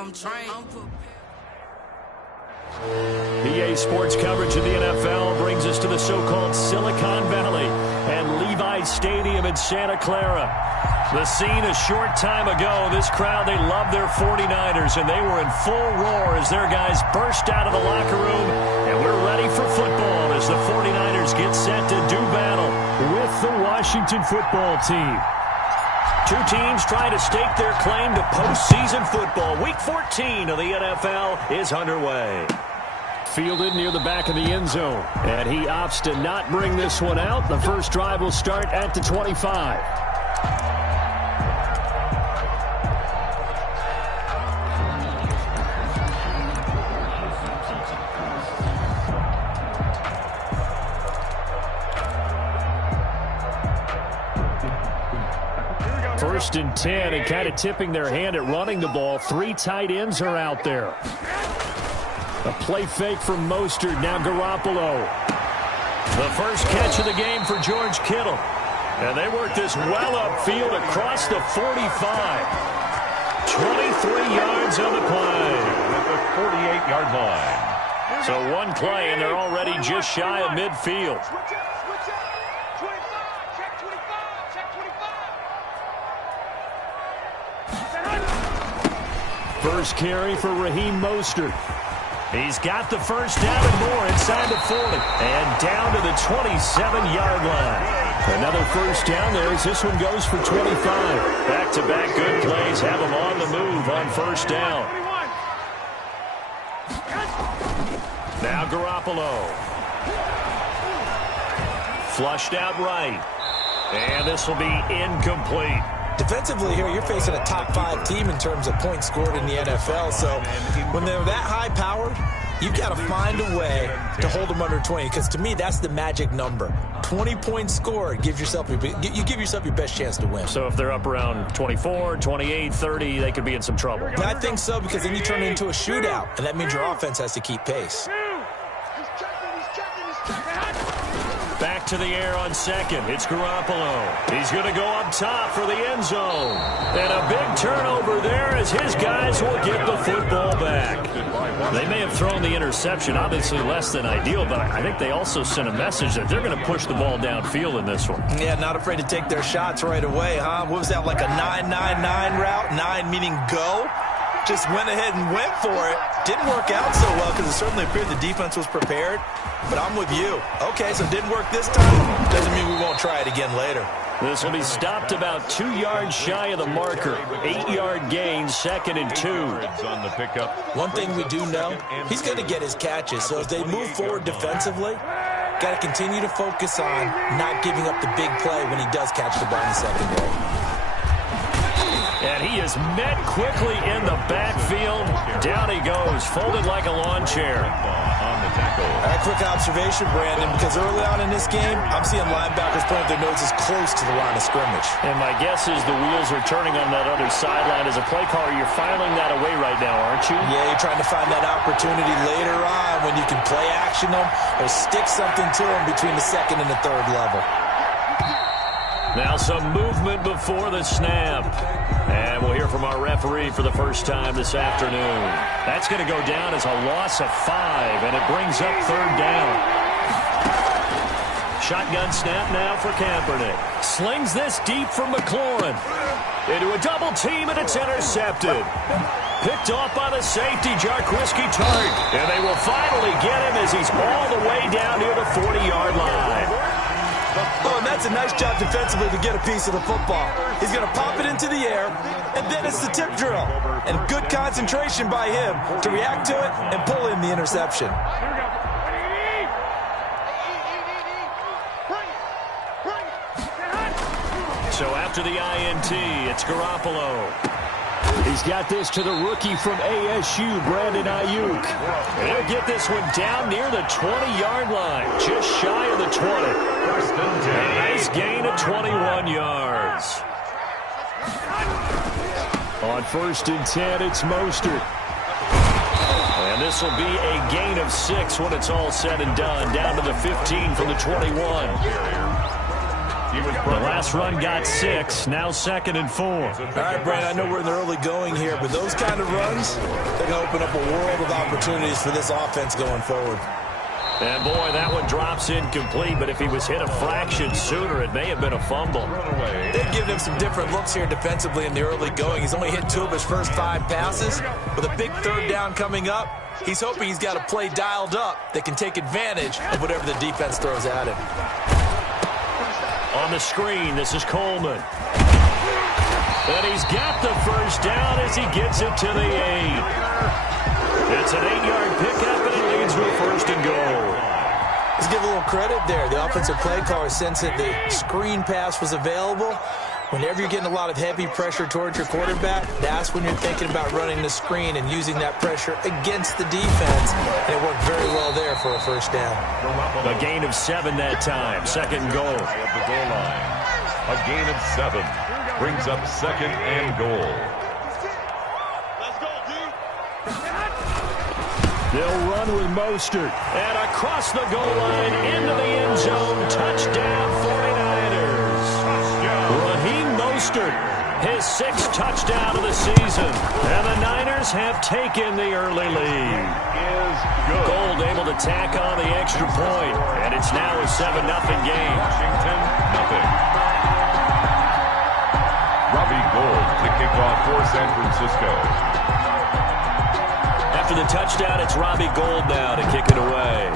I'm trained. EA Sports coverage of the NFL brings us to the so-called Silicon Valley and Levi Stadium in Santa Clara. The scene a short time ago, this crowd, they love their 49ers, and they were in full roar as their guys burst out of the locker room, and we're ready for football as the 49ers get set to do battle with the Washington football team. Two teams trying to stake their claim to postseason football. Week 14 of the NFL is underway. Fielded near the back of the end zone, and he opts to not bring this one out. The first drive will start at the 25. First and 10, and kind of tipping their hand at running the ball. Three tight ends are out there. A play fake from Mostert, now Garoppolo. The first catch of the game for George Kittle. And they work this well upfield across the 45. 23 yards on the play. At the 48-yard line. So one play, and they're already just shy of midfield. First carry for Raheem Mostert. He's got the first down and more inside the 40. And down to the 27-yard line. Another first down there as this one goes for 25. Back-to-back good plays have him on the move on first down. Now Garoppolo. Flushed out right. And this will be incomplete. Defensively here, you're facing a top-5 team in terms of points scored in the NFL. So when they're that high-powered, you've got to find a way to hold them under 20. Because to me, that's the magic number. 20 points scored, you give yourself your best chance to win. So if they're up around 24, 28, 30, they could be in some trouble. I think so, because then you turn it into a shootout, and that means your offense has to keep pace. Back to the air on second. It's Garoppolo. He's going to go up top for the end zone. And a big turnover there as his guys will get the football back. They may have thrown the interception, obviously less than ideal, but I think they also sent a message that they're going to push the ball downfield in this one. Yeah, not afraid to take their shots right away, huh? What was that, like a 9-9-9 route? 9 meaning go? Just went ahead and went for it. Didn't work out so well because it certainly appeared the defense was prepared. But I'm with you. Okay, so it didn't work this time. Doesn't mean we won't try it again later. This will be stopped about 2 yards shy of the marker. 8-yard gain, 2nd and 2. On the pickup. One thing we do know, he's going to get his catches. So as they move forward defensively, got to continue to focus on not giving up the big play when he does catch the ball in the secondary. And he is met quickly in the backfield. Down he goes, folded like a lawn chair. On the tackle. A quick observation, Brandon, because early on in this game, I'm seeing linebackers point their noses close to the line of scrimmage. And my guess is the wheels are turning on that other sideline. As a play caller, you're filing that away right now, aren't you? Yeah, you're trying to find that opportunity later on when you can play action them or stick something to them between the second and the third level. Now some movement before the snap. And we'll hear from our referee for the first time this afternoon. That's going to go down as a loss of 5, and it brings up third down. Shotgun snap now for Kaepernick. Slings this deep from McLaurin. Into a double team, and it's intercepted. Picked off by the safety, Jarquiski Tartt. And they will finally get him as he's all the way down near the 40-yard line. Oh, and that's a nice job defensively to get a piece of the football. He's going to pop it into the air, and then it's the tip drill. And good concentration by him to react to it and pull in the interception. So after the INT, it's Garoppolo. He's got this to the rookie from ASU, Brandon Ayuk. And he'll get this one down near the 20-yard line, just shy of the 20. A nice gain of 21 yards. On 1st and 10, it's Mostert. And this will be a gain of 6 when it's all said and done, down to the 15 from the 21. The last run got 6, now 2nd and 4. All right, Brandon, I know we're in the early going here, but those kind of runs, they're going to open up a world of opportunities for this offense going forward. And, boy, that one drops incomplete, but if he was hit a fraction sooner, it may have been a fumble. They've given him some different looks here defensively in the early going. He's only hit 2 of his first 5 passes. With a big 3rd down coming up, he's hoping he's got a play dialed up that can take advantage of whatever the defense throws at him. On the screen, this is Coleman. And he's got the first down as he gets it to the 8. It's an 8-yard pickup, and it leads to a 1st and goal. Let's give a little credit there. The offensive play caller, since the screen pass was available, whenever you're getting a lot of heavy pressure towards your quarterback, that's when you're thinking about running the screen and using that pressure against the defense. And it worked very well there for a 1st down. A gain of 7 that time, 2nd and goal. At the goal line. A gain of 7 brings up 2nd and goal. They'll run with Mostert. And across the goal line, into the end zone, touchdown 49ers. Raheem Mostert, his 6th touchdown of the season. And the Niners have taken the early lead. Gold able to tack on the extra point. And it's now a 7-0 game. Washington, nothing. Robbie Gould to kick off for San Francisco. After the touchdown, it's Robbie Gould now to kick it away.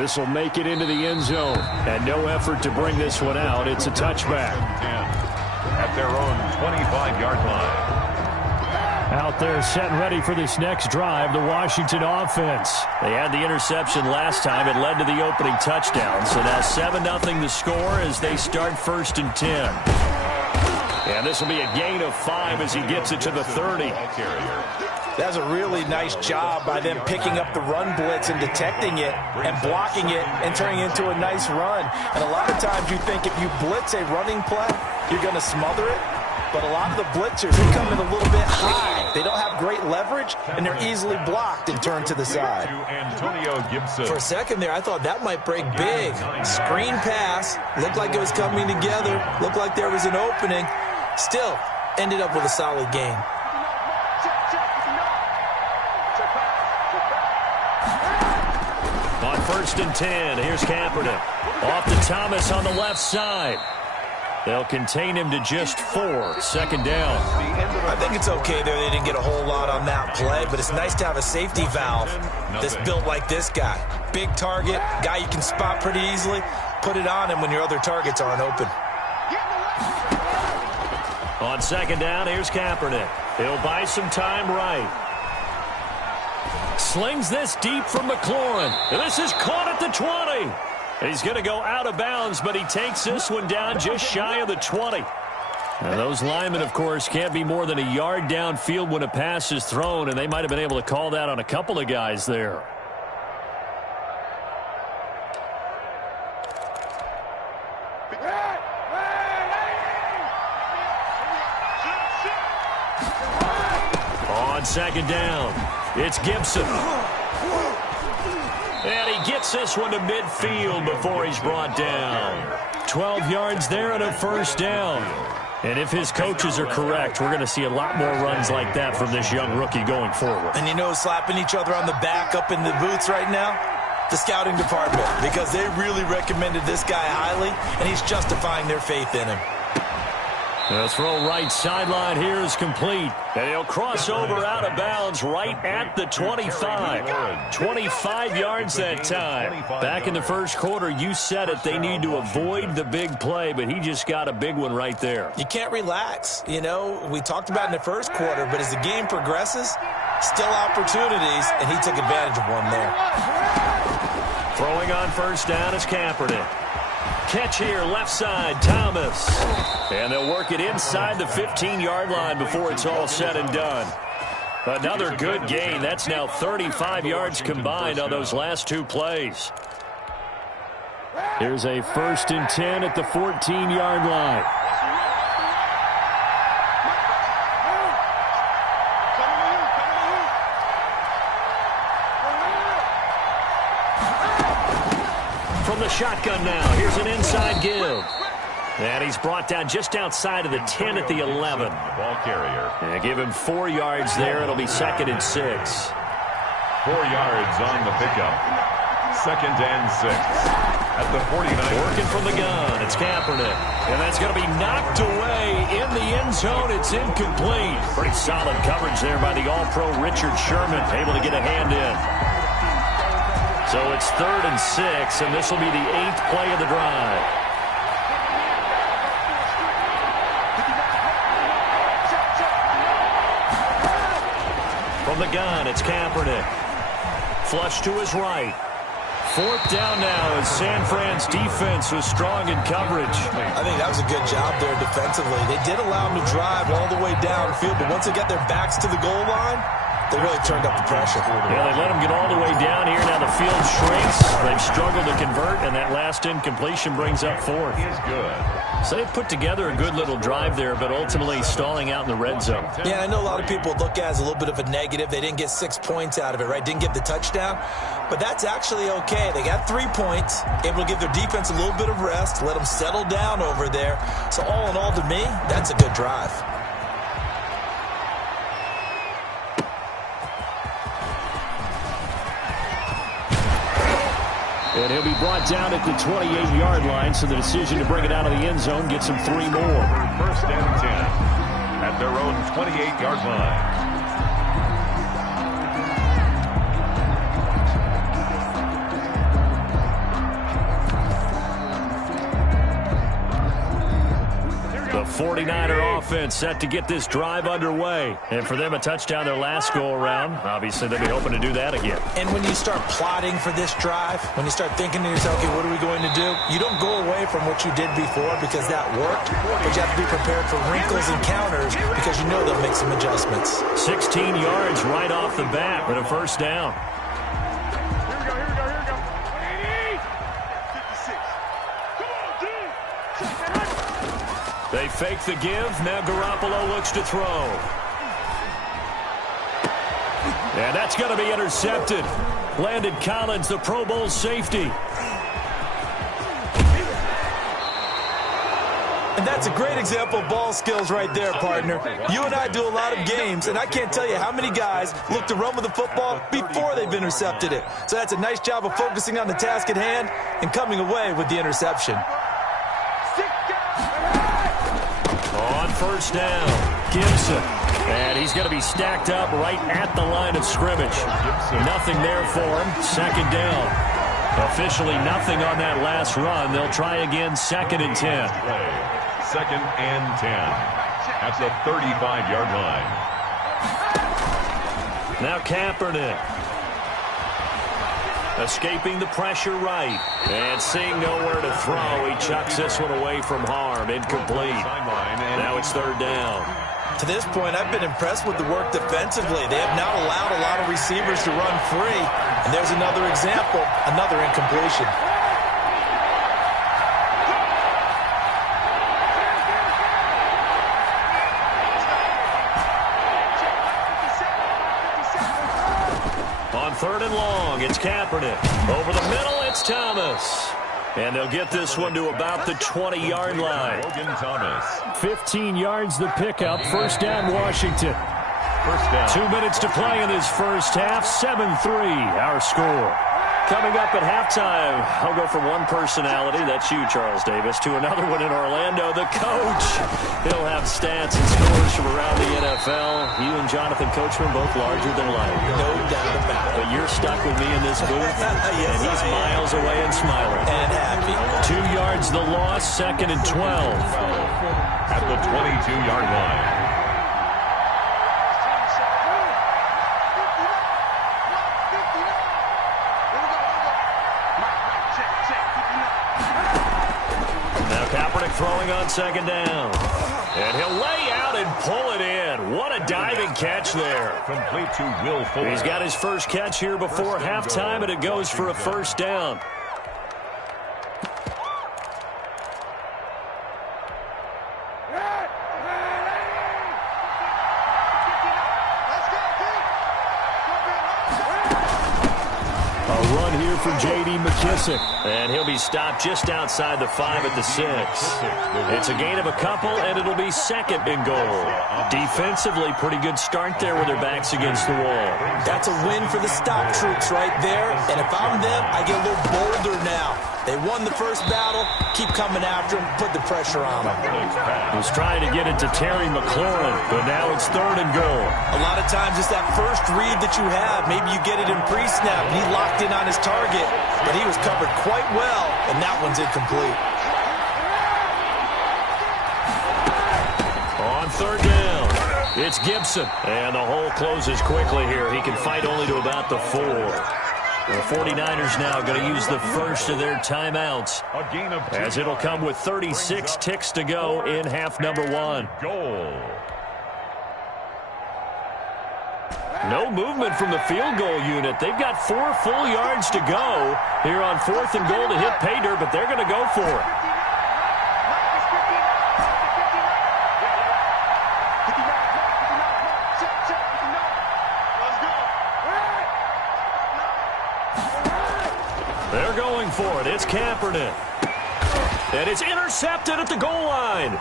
This will make it into the end zone. And no effort to bring this one out. It's a touchback. 10 at their own 25-yard line. Out there set and ready for this next drive, the Washington offense. They had the interception last time. It led to the opening touchdown. So now 7-0 the score as they start 1st and 10. And this will be a gain of 5 as he gets it to the 30. That's a really nice job by them picking up the run blitz and detecting it and blocking it and turning it into a nice run. And a lot of times you think if you blitz a running play, you're going to smother it. But a lot of the blitzers, they come in a little bit high. They don't have great leverage, and they're easily blocked and turned to the side. Antonio Gibson. For a second there, I thought that might break big. Screen pass. Looked like it was coming together. Looked like there was an opening. Still, ended up with a solid game. On 1st and 10, here's Kaepernick. Off to Thomas on the left side. They'll contain him to just 4, 2nd down. I think it's okay there. They didn't get a whole lot on that play, but it's nice to have a safety valve that's built like this guy. Big target, guy you can spot pretty easily. Put it on him when your other targets aren't open. On 2nd down, here's Kaepernick. He'll buy some time right. Slings this deep from McLaurin. This is caught at the 20. He's going to go out of bounds, but he takes this one down just shy of the 20. And those linemen, of course, can't be more than a yard downfield when a pass is thrown, and they might have been able to call that on a couple of guys there. On 2nd down, it's Gibson. And he gets this one to midfield before he's brought down. 12 yards there and a 1st down. And if his coaches are correct, we're going to see a lot more runs like that from this young rookie going forward. And you know, slapping each other on the back up in the boots right now? The scouting department, because they really recommended this guy highly, and he's justifying their faith in him. The throw right sideline here is complete. And he'll cross over out of bounds right at the 25. 25 yards that time. Back in the first quarter, you said it. They need to avoid the big play, but he just got a big one right there. You can't relax. You know, we talked about in the first quarter, but as the game progresses, still opportunities, and he took advantage of one there. Throwing on 1st down is Kaepernick. Catch here, left side, Thomas. And they'll work it inside the 15-yard line before it's all said and done. Another good gain. That's now 35 yards combined on those last 2 plays. Here's a 1st and 10 at the 14-yard line. the shotgun now. Here's an inside give. And he's brought down just outside of the 10 at the 11. Ball carrier. And give him 4 yards there. It'll be 2nd and 6. 4 yards on the pickup. 2nd and 6. At the 49. Working from the gun. It's Kaepernick. And that's going to be knocked away in the end zone. It's incomplete. Pretty solid coverage there by the All-Pro Richard Sherman. Able to get a hand in. So it's 3rd and 6, and this will be the 8th play of the drive. From the gun, it's Kaepernick. Flush to his right. 4th down now as San Fran's defense was strong in coverage. I think that was a good job there defensively. They did allow them to drive all the way downfield, but once they got their backs to the goal line, they really turned up the pressure. Yeah, they let them get all the way down here. Now the field shrinks. They've struggled to convert, and that last incompletion brings up 4th. He is good. So they've put together a good little drive there, but ultimately stalling out in the red zone. Yeah, I know a lot of people look at it as a little bit of a negative. They didn't get 6 points out of it, right? Didn't get the touchdown. But that's actually okay. They got 3 points, able to give their defense a little bit of rest, let them settle down over there. So all in all, to me, that's a good drive. And he'll be brought down at the 28-yard line, so the decision to bring it out of the end zone gets him 3 more. 1st and 10 at their own 28-yard line. The 49er offense set to get this drive underway. And for them, a touchdown their last go-around. Obviously, they'll be hoping to do that again. And when you start plotting for this drive, when you start thinking to yourself, okay, what are we going to do? You don't go away from what you did before because that worked, but you have to be prepared for wrinkles and counters because you know they'll make some adjustments. 16 yards right off the bat with a 1st down. They fake the give. Now Garoppolo looks to throw. And that's going to be intercepted. Landon Collins, the Pro Bowl safety. And that's a great example of ball skills right there, partner. You and I do a lot of games, and I can't tell you how many guys look to run with the football before they've intercepted it. So that's a nice job of focusing on the task at hand and coming away with the interception. On 1st down, Gibson. And he's going to be stacked up right at the line of scrimmage. Nothing there for him. 2nd down. Officially nothing on that last run. They'll try again 2nd and 10. 2nd and 10 at the 35-yard line. Now Kaepernick. Escaping the pressure right. And seeing nowhere to throw, he chucks this one away from harm. Incomplete. Now it's 3rd down. To this point, I've been impressed with the work defensively. They have not allowed a lot of receivers to run free. And there's another example, another incompletion. On 3rd and long, it's Kaepernick. Over the middle, it's Thomas. And they'll get this one to about the 20-yard line. Logan Thomas. 15 yards the pickup. 1st down, Washington. 1st down. 2 minutes to play in this first half. 7-3, our score. Coming up at halftime, I'll go from one personality, that's you, Charles Davis, to another one in Orlando, the coach. He'll have stats and scores from around the NFL. You and Jonathan Coachman, both larger than life. No doubt about it. But you're stuck with me in this booth, Yes, and he's miles away and smiling. And happy. 2 yards the loss, 2nd and 12. At the 22-yard line. Throwing on 2nd down. And he'll lay out and pull it in. What a diving catch there. Complete to Will Fuller. He's got his first catch here before halftime, and it goes for a 1st down. A run here for J.D. McKissic. And he'll be stopped just outside the 5 at the 6. It's a gain of a couple, and it'll be second and goal. Defensively, pretty good start there with their backs against the wall. That's a win for the stop troops right there. And if I'm them, I get a little bolder now. They won the first battle. Keep coming after them. Put the pressure on them. Was trying to get it to Terry McLaurin, but now it's third and goal. A lot of times it's that first read that you have. Maybe you get it in pre-snap, and he locked in on his target, but he was covered quite well, and that one's incomplete. On third down, it's Gibson. And the hole closes quickly here. He can fight only to about the 4. The 49ers now going to use the first of their timeouts, as it'll come with 36 ticks to go in half number 1. Goal. No movement from the field goal unit. They've got 4 full yards to go here on 4th and goal to hit pay dirt, but they're going to go for it. They're going for it. It's Kaepernick. And it's intercepted at the goal line.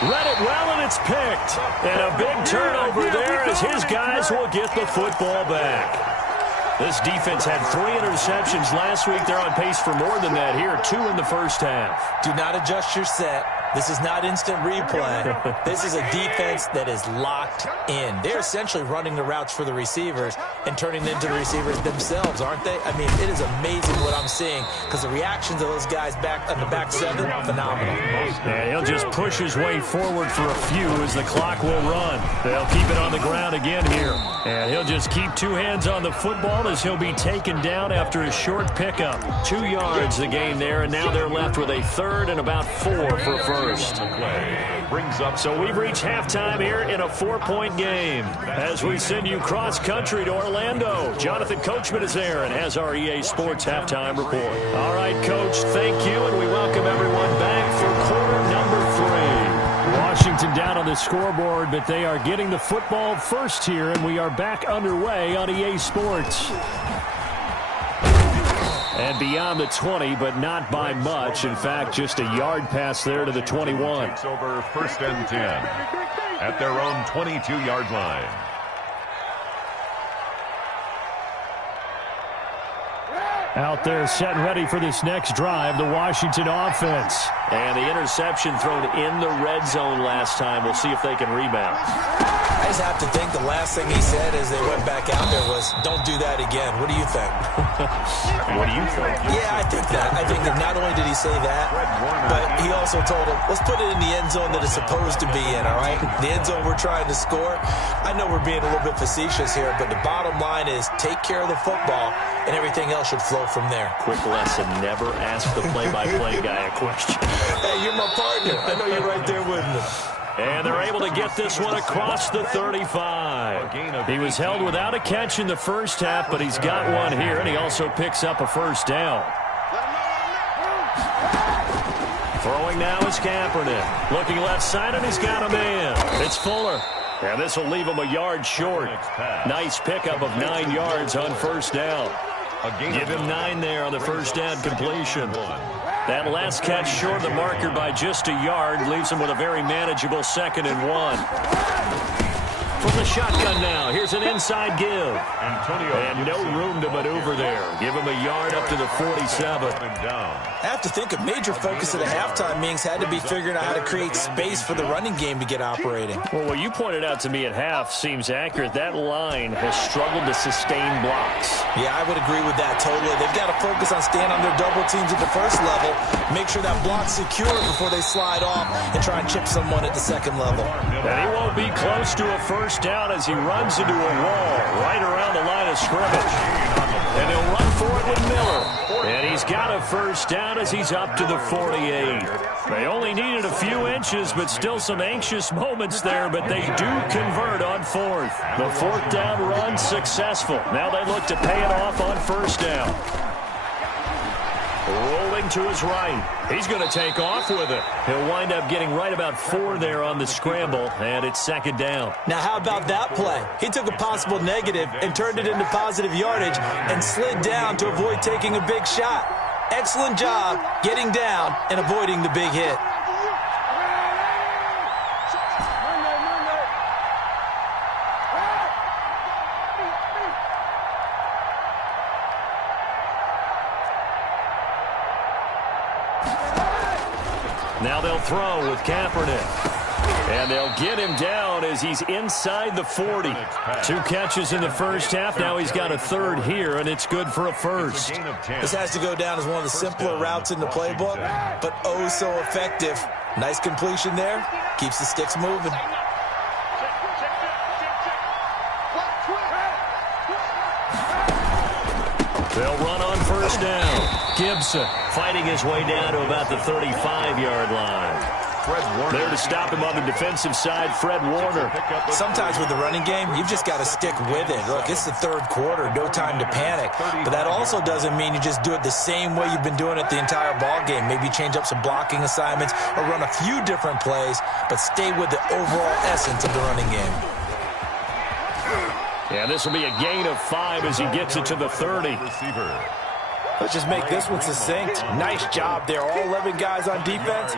Read it well, and it's picked. And a big turnover there as his guys will get the football back. This defense had 3 interceptions last week. They're on pace for more than that here. 2 in the first half. Do not adjust your set. This is not instant replay. This is a defense that is locked in. They're essentially running the routes for the receivers and turning them into the receivers themselves, aren't they? I mean, it is amazing what I'm seeing, because the reactions of those guys back on the back 7, phenomenal. And he'll just push his way forward for a few as the clock will run. They'll keep it on the ground again here. And he'll just keep 2 hands on the football as he'll be taken down after a short pickup. 2 yards the gain there, and now they're left with a 3rd and about 4 for first. So we've reached halftime here in a 4-point game. As we send you cross-country to Orlando, Jonathan Coachman is there and has our EA Sports halftime report. All right, Coach, thank you, and we welcome everyone back for quarter number 3. Washington down on the scoreboard, but they are getting the football first here, and we are back underway on EA Sports. And beyond the 20, but not by much. In fact, just a yard pass there to the 21. Takes over 1st and 10 at their own 22-yard line. Out there set and ready for this next drive, the Washington offense. And the interception thrown in the red zone last time. We'll see if they can rebound. I just have to think the last thing he said as they went back out there was, don't do that again. What do you think? What do you think? Yeah, I think that. I think that not only did he say that, but he also told him, let's put it in the end zone that it's supposed to be in, all right? The end zone we're trying to score. I know we're being a little bit facetious here, but the bottom line is take care of the football, and everything else should flow from there. Quick lesson, never ask the play-by-play guy a question. Hey, you're my partner. I know you're right there with me. And they're able to get this one across the 35. He was held without a catch in the first half, but he's got one here, and he also picks up a first down. Throwing now is Kaepernick. Looking left side, and he's got a man. It's Fuller. And this will leave him a yard short. Nice pickup of 9 yards on first down. Give him 9 there on the first down completion. That last catch short of the marker by just a yard leaves him with a very manageable 2nd and 1. From the shotgun now, here's an inside give. And no room to maneuver there. Give him a yard up to the 47. I have to think a major focus of the halftime meetings had to be figuring out how to create space for the running game to get operating. Well, what you pointed out to me at half seems accurate. That line has struggled to sustain blocks. Yeah, I would agree with that totally. They've got to focus on staying on their double teams at the first level, make sure that block's secure before they slide off and try and chip someone at the second level. And he won't be close to a first down as he runs into a wall right around the line of scrimmage. And he'll run for it with Miller. And he's got a first down as he's up to the 48. They only needed a few inches, but still some anxious moments there, but they do convert on 4th. The 4th down run successful. Now they look to pay it off on first down. Rolling to his right. He's going to take off with it. He'll wind up getting right about 4 there on the scramble, and it's second down. Now, how about that play? He took a possible negative and turned it into positive yardage and slid down to avoid taking a big shot. Excellent job getting down and avoiding the big hit. Now they'll throw with Kaepernick. And they'll get him down as he's inside the 40. 2 catches in the first half. Now he's got a third here, and it's good for a first. This has to go down as one of the simpler routes in the playbook, but oh so effective. Nice completion there. Keeps the sticks moving. They'll run on first down. Gibson fighting his way down to about the 35-yard line. There to stop him on the defensive side, Fred Warner. Sometimes with the running game, you've just got to stick with it. Look, it's the third quarter, no time to panic. But that also doesn't mean you just do it the same way you've been doing it the entire ball game. Maybe change up some blocking assignments or run a few different plays, but stay with the overall essence of the running game. Yeah, this will be a gain of 5 as he gets it to the 30. Let's just make this one succinct. Nice job there. All 11 guys on defense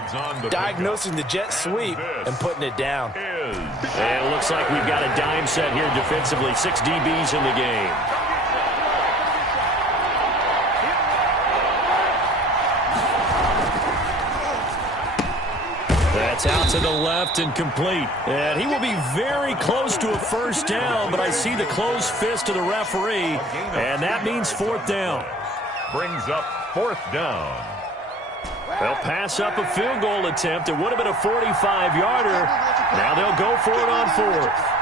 diagnosing the jet sweep and putting it down. And it looks like we've got a dime set here defensively. 6 DBs in the game. That's out to the left and complete. And he will be very close to a first down, but I see the closed fist of the referee, and that means 4th down. Brings up 4th down. They'll pass up a field goal attempt. It would have been a 45-yarder. Now they'll go for it on 4th.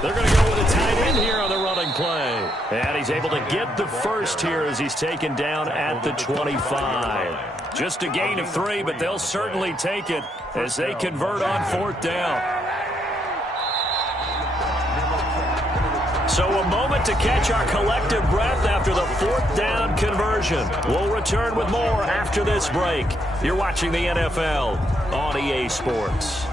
They're going to go with a tight end here on the running play. And he's able to get the first here as he's taken down at the 25. Just a gain of 3, but they'll certainly take it as they convert on 4th down. So a moment to catch our collective breath after the 4th down conversion. We'll return with more after this break. You're watching the NFL on EA Sports.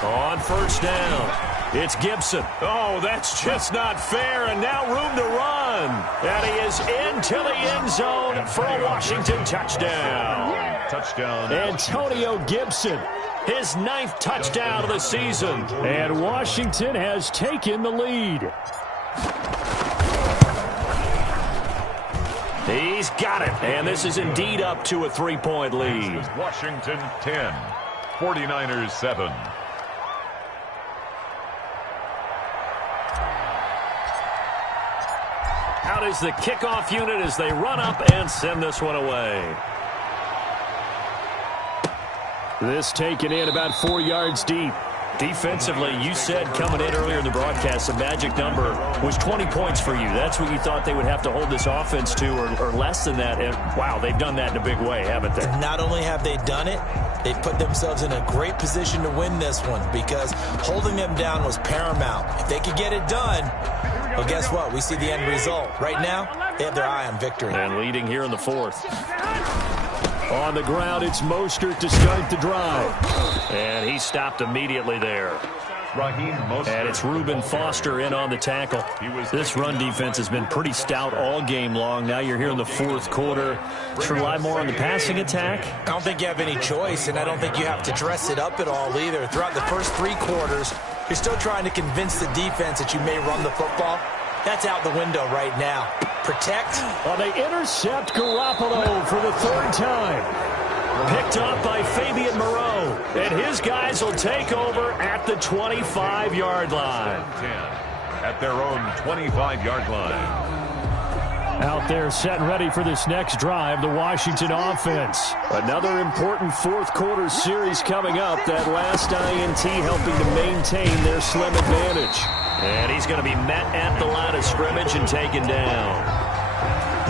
On first down, it's Gibson. Oh, that's just not fair, and now room to run. And he is into the end zone for a Washington touchdown. Antonio Gibson, his 9th touchdown of the season. And Washington has taken the lead. He's got it, and this is indeed up to a 3-point lead. Washington 10, 49ers 7. Out is the kickoff unit as they run up and send this one away. This taken in about 4 yards deep. Defensively, you said coming in earlier in the broadcast, the magic number was 20 points for you. That's what you thought they would have to hold this offense to, or less than that. And, wow, they've done that in a big way, haven't they? Not only have they done it, they've put themselves in a great position to win this one because holding them down was paramount. If they could get it done, well, guess what? We see the end result. Right now, they have their eye on victory. And leading here in the 4th. On the ground, it's Mostert to start the drive. And he stopped immediately there. Raheem Mostert. And it's Reuben Foster in on the tackle. This run defense has been pretty stout all game long. Now you're here in the 4th quarter. To rely more on the passing attack? I don't think you have any choice, and I don't think you have to dress it up at all either. Throughout the first 3 quarters, you're still trying to convince the defense that you may run the football. That's out the window right now. Protect. Well, they intercept Garoppolo for the 3rd time. Picked up by Fabian Moreau. And his guys will take over at the 25-yard line. At their own 25-yard line. Out there set and ready for this next drive, the Washington offense. Another important fourth quarter series coming up. That last INT helping to maintain their slim advantage. And he's going to be met at the line of scrimmage and taken down.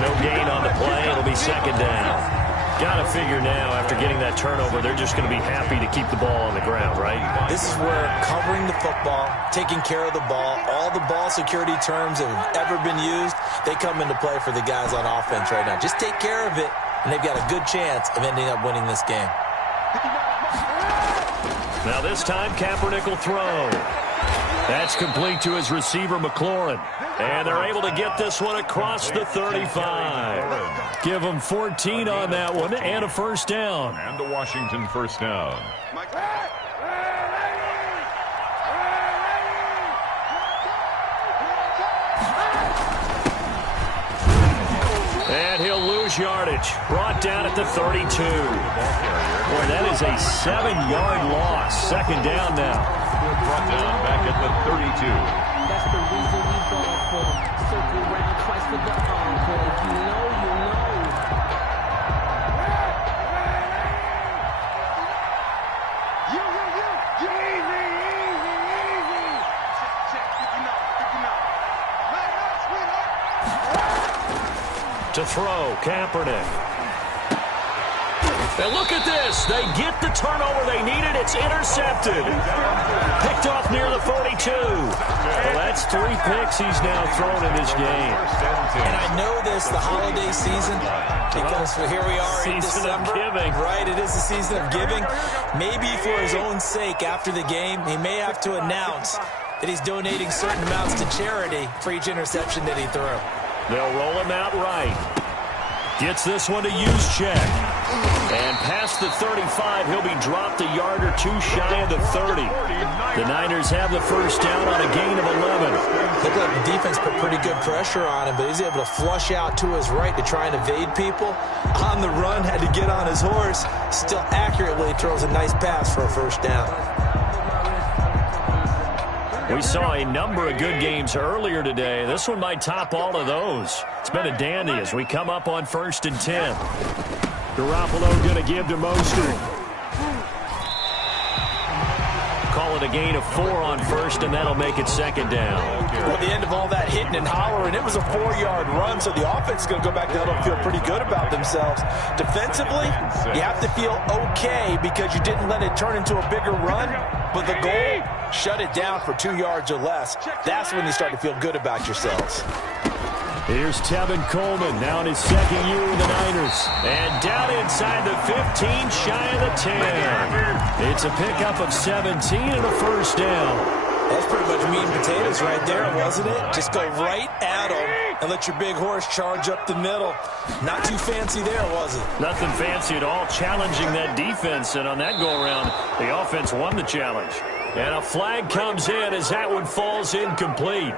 No gain on the play. It'll be second down. Got to figure now, after getting that turnover, they're just going to be happy to keep the ball on the ground, right? This is where covering the football, taking care of the ball, all the ball security terms that have ever been used, they come into play for the guys on offense right now. Just take care of it, and they've got a good chance of ending up winning this game. Now this time, Kaepernick will throw. That's complete to his receiver, McLaurin. And they're able to get this one across the 35. Give them 14 on that one and a first down. And the Washington first down. And he'll lose yardage. Brought down at the 32. Boy, that is a 7-yard loss. Second down now. Brought down back at the 32. That's the reason we going for. Circle round twice for the encore. If you know, you know. To throw, Kaepernick. And look at this. They get the turnover they needed. It's intercepted. Picked off near the 42. Well, that's 3 picks he's now thrown in this game. And I know this, the holiday season, because here we are in December. Season of giving. Right, it is the season of giving. Maybe for his own sake after the game, he may have to announce that he's donating certain amounts to charity for each interception that he threw. They'll roll him out right. Gets this one to Juszczyk. And past the 35, he'll be dropped a yard or two shy of the 30. The Niners have the first down on a gain of 11. Looked like the defense put pretty good pressure on him, but he's able to flush out to his right to try and evade people. On the run, had to get on his horse. Still accurately throws a nice pass for a first down. We saw a number of good games earlier today. This one might top all of those. It's been a dandy as we come up on 1st and 10. Garoppolo going to give to Mostert. Call it a gain of 4 on first, and that'll make it second down. Well, at the end of all that hitting and hollering, it was a 4-yard run, so the offense is going to go back down and feel pretty good about themselves. Defensively, you have to feel okay because you didn't let it turn into a bigger run, but the goal, shut it down for 2 yards or less. That's when you start to feel good about yourselves. Here's Tevin Coleman, now in his second year with the Niners. And down inside the 15, shy of the 10. It's a pickup of 17 and a first down. That's pretty much meat and potatoes right there, wasn't it? Just go right at them and let your big horse charge up the middle. Not too fancy there, was it? Nothing fancy at all, challenging that defense. And on that go-around, the offense won the challenge. And a flag comes in as that one falls incomplete.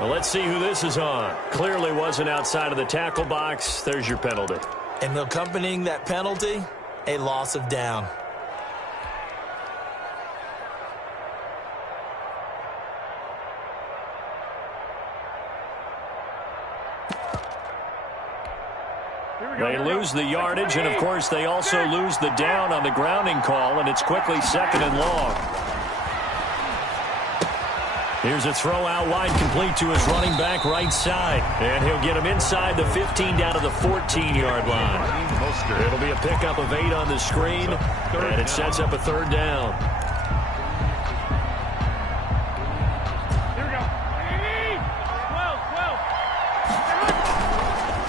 Well, let's see who this is on. Clearly wasn't outside of the tackle box. There's your penalty. And accompanying that penalty, a loss of down. They lose the yardage, and, of course, they also lose the down on the grounding call, and it's quickly second and long. Here's a throw out wide, complete to his running back right side. And he'll get him inside the 15 down to the 14-yard line. It'll be a pickup of 8 on the screen, and it sets up a third down.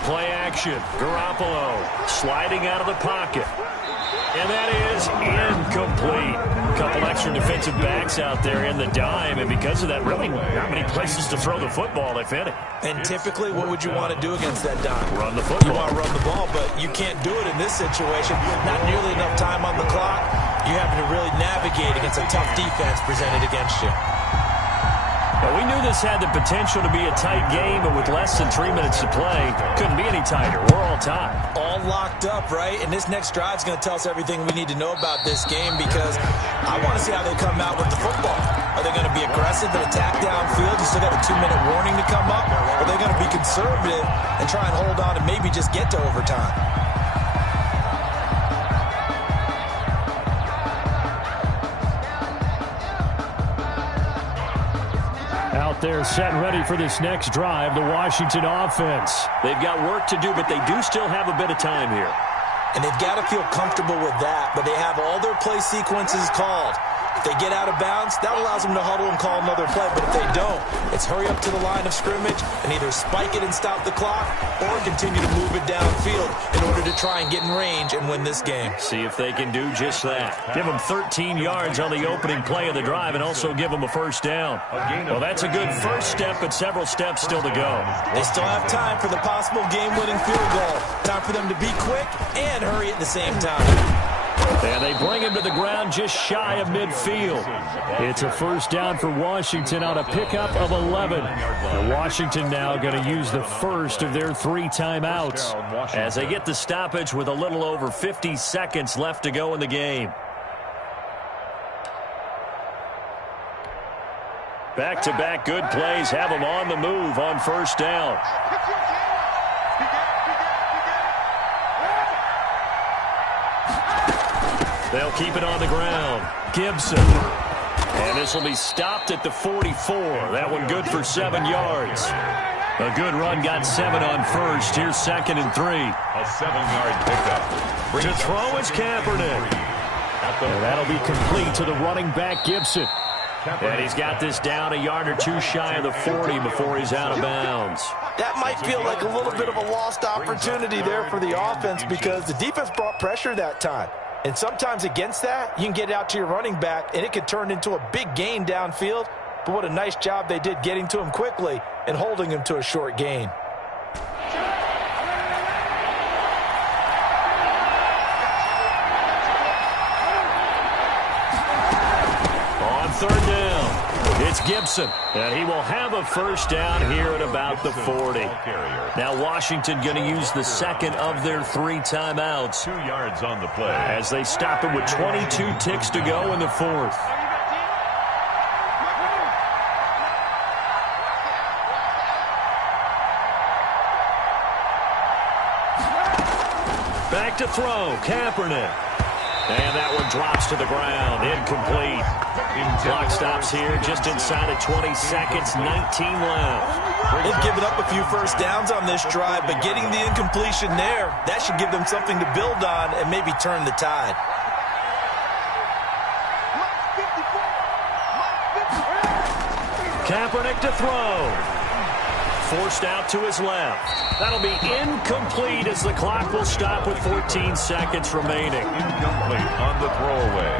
Play action. Garoppolo sliding out of the pocket. And that is incomplete. A couple extra defensive backs out there in the dime, and because of that, really not many places to throw the football, if any. And typically, what would you want to do against that dime? Run the football. You want to run the ball, but you can't do it in this situation. Not nearly enough time on the clock. You having to really navigate against a tough defense presented against you. Well, we knew this had the potential to be a tight game, but with less than 3 minutes to play, couldn't be any tighter. We're all tied. All locked up, right? And this next drive is going to tell us everything we need to know about this game, because I want to see how they come out with the football. Are they going to be aggressive and attack downfield? You still got a 2-minute warning to come up? Or are they going to be conservative and try and hold on and maybe just get to overtime? Out there set and ready for this next drive, the Washington offense. They've got work to do, but they do still have a bit of time here. And they've got to feel comfortable with that, but they have all their play sequences called. If they get out of bounds, that allows them to huddle and call another play. But if they don't, it's hurry up to the line of scrimmage and either spike it and stop the clock or continue to move it downfield in order to try and get in range and win this game. See if they can do just that. Give them 13 yards on the opening play of the drive and also give them a first down. Well, that's a good first step, but several steps still to go. They still have time for the possible game-winning field goal. Time for them to be quick and hurry at the same time. And they bring him to the ground just shy of midfield. It's a first down for Washington on a pickup of 11. And Washington now going to use the first of their 3 timeouts as they get the stoppage with a little over 50 seconds left to go in the game. Back-to-back good plays have them on the move on first down. They'll keep it on the ground. Gibson. And this will be stopped at the 44. That one good for 7 yards. A good run got 7 on first. Here's 2nd and 3. A 7-yard pickup. To throw is Kaepernick. And that'll be complete to the running back, Gibson. And he's got this down a yard or 2 shy of the 40 before he's out of bounds. That might feel like a little bit of a lost opportunity there for the offense because the defense brought pressure that time. And sometimes against that, you can get out to your running back, and it could turn into a big gain downfield. But what a nice job they did getting to him quickly and holding him to a short gain. On third down, it's Gibson, and he will have a first down here at about the 40. Now Washington going to use the second of their 3 timeouts. 2 yards on the play. As they stop it with 22 ticks to go in the 4th. Back to throw, Kaepernick. And that one drops to the ground, incomplete. Clock stops here just inside of 20 seconds, 19 left. They've given up a few first downs on this drive, but getting the incompletion there, that should give them something to build on and maybe turn the tide. Kaepernick to throw. Forced out to his left. That'll be incomplete as the clock will stop with 14 seconds remaining. Incomplete on the throwaway.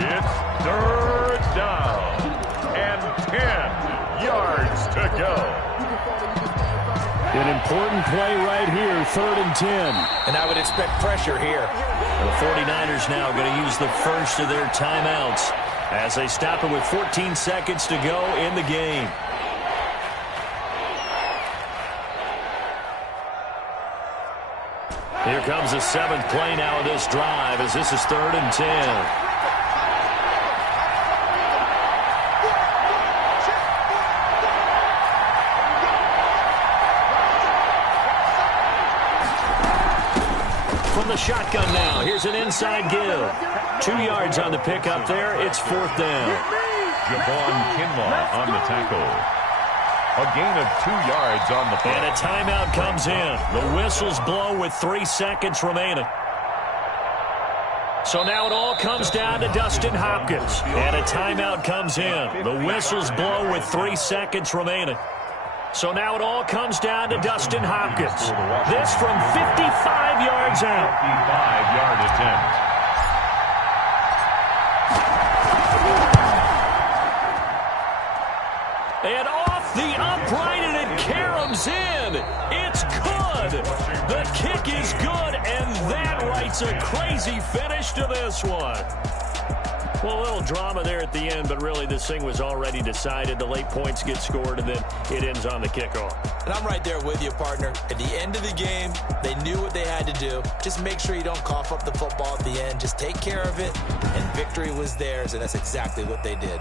It's third down and 10 yards to go. An important play right here, 3rd and 10. And I would expect pressure here. The 49ers now going to use the first of their timeouts as they stop it with 14 seconds to go in the game. Here comes the 7th play now of this drive as this is 3rd and 10. From the shotgun now, here's an inside give. 2 yards on the pickup there. It's 4th down. Javon Kinlaw on the tackle. A gain of 2 yards on the play. And a timeout comes in. The whistles blow with 3 seconds remaining. So now it all comes down to Dustin Hopkins. And a timeout comes in. The whistles blow with 3 seconds remaining. So now it all comes down to Dustin Hopkins. This from 55 yards out. 55-yard attempt. And off the upright, and it caroms in. It's good. The kick is good, and that writes a crazy finish to this one. Well, a little drama there at the end, but really this thing was already decided. The late points get scored, and then it ends on the kickoff. And I'm right there with you, partner. At the end of the game, they knew what they had to do. Just make sure you don't cough up the football at the end. Just take care of it, and victory was theirs, and that's exactly what they did.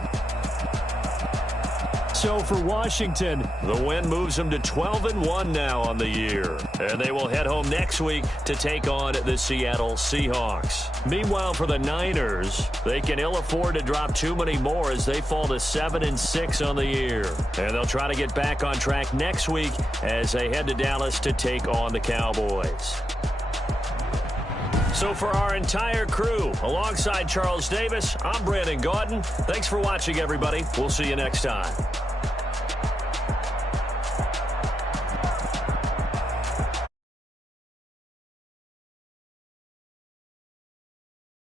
So for Washington, the win moves them to 12-1 now on the year. And they will head home next week to take on the Seattle Seahawks. Meanwhile, for the Niners, they can ill afford to drop too many more as they fall to 7-6 on the year. And they'll try to get back on track next week as they head to Dallas to take on the Cowboys. So for our entire crew, alongside Charles Davis, I'm Brandon Gaudin. Thanks for watching, everybody. We'll see you next time.